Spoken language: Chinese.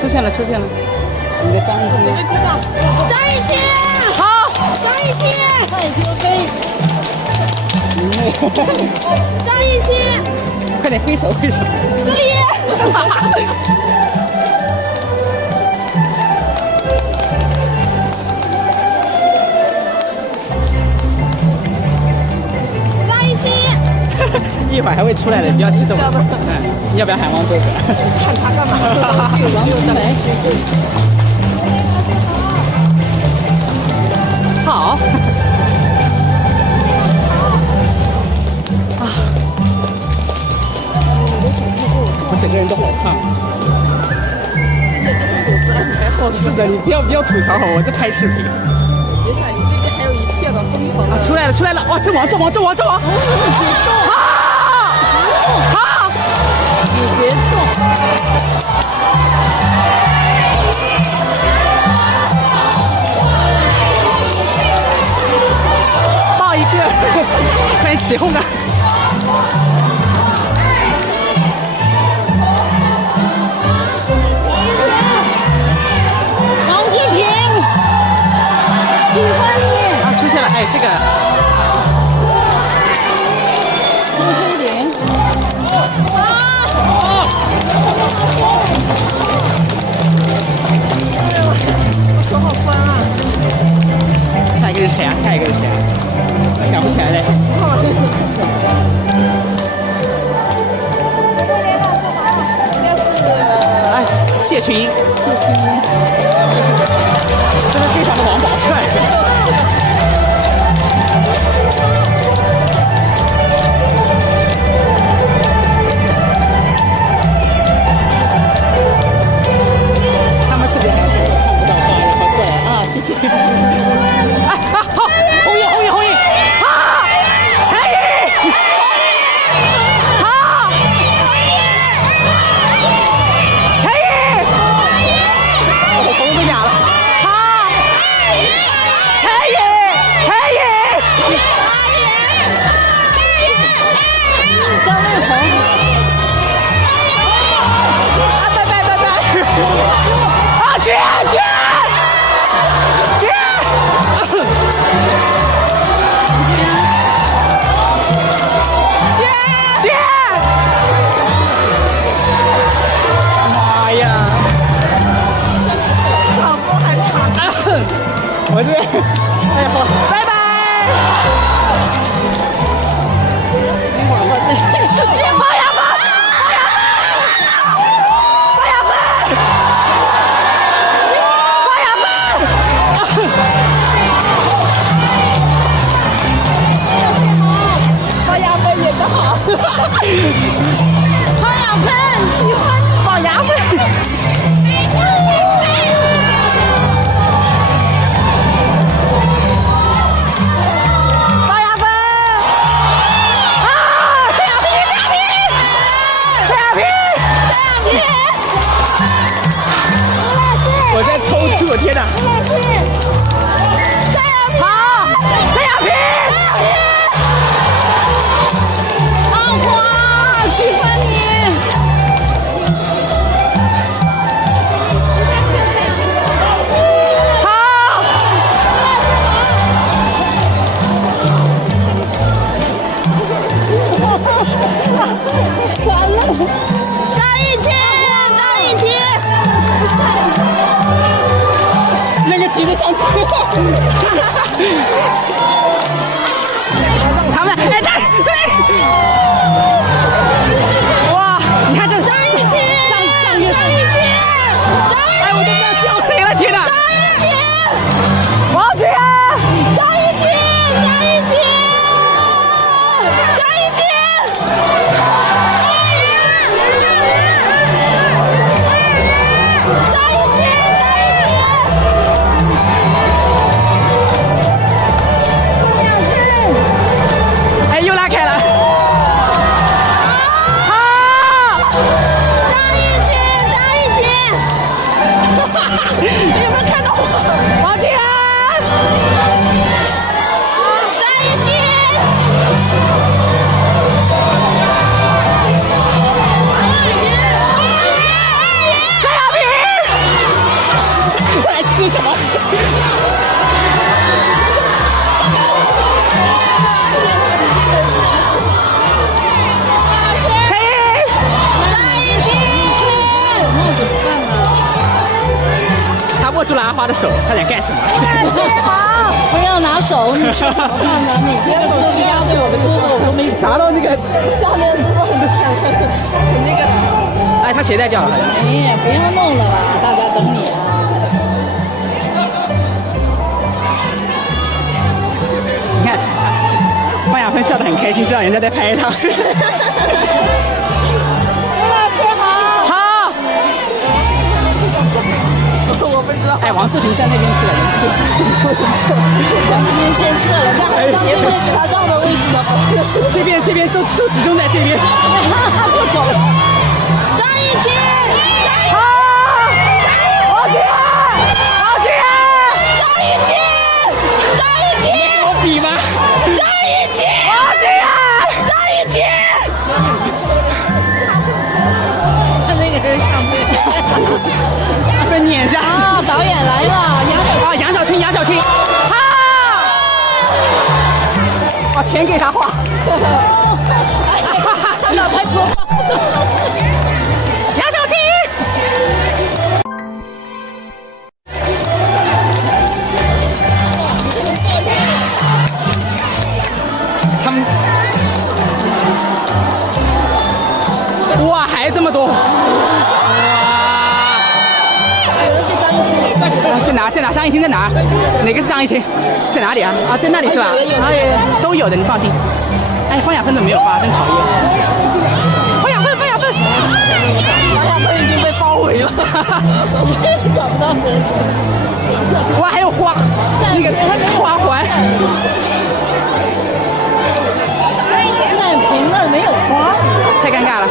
出现了，你的张艺兴，张艺兴，好，张艺兴，看一个飞，张艺兴，快点挥手，这里。一会儿还会出来的，不要激动。你要不要喊王哥哥？看他干嘛？王哥哥来好。啊！我整个人都好胖。这就是组织安排好。是的，你不要吐槽我在拍视频。别傻，你这边还有一片的疯狂的。出来了！哇，阵亡！好！你别动。抱一个，快点起哄啊！王志平，喜欢你。啊，出现了！哎，这个。我手好酸啊！下一个是谁啊？我想不起来嘞。应该是哎，谢群英，真的非常的王宝钏。我这边，哎好，拜拜。发芽粉，演得好。方亚芬，喜欢你。放牙粉。我在抽搐，我天哪！好，陈亚萍，阿花，喜欢你。好，完了，张艺兴，张艺兴。那个举得上去。他们哎对，哇！你看这张艺兴，上月张艺兴，哎，我都不知道叫谁了，天哪！张艺兴，王俊啊！张艺兴，张艺兴，张艺兴。哎，又拉开了。握住了阿花的手，他想干什么？不让拿手，你说怎么办呢？你这个手机压着我的胳膊，我都没砸到那个，下面是不是很那个？哎，他鞋带掉了好像。哎，不要弄了吧，大家等你啊！你看，方亚芬笑得很开心，知道人家在拍他。好。我不知道。哎，王志平在那边去了，王志平先撤了，但是斜对他让的位置呢？这边都集中在这边，他就走了。张艺兴，好，好进啊，好进啊！张艺兴，张艺兴，我比吗？张艺兴，好进啊！张艺兴。他那个人上面被撵下去。啊，导演来了，杨晓青，啊！把钱给他花。脑袋破。杨晓青。他们，哇，还这么多！哇！有人对张艺兴在哪？张艺兴在哪儿？哪个是张艺兴？在哪里啊？啊，在那里是吧？哎，都有的，你放心。哎，方亚芬怎么没有发？真讨厌。方亚芬已经被包围了，找不到人。哇，还有花，那个花环。赛屏那儿没有花，太尴尬了。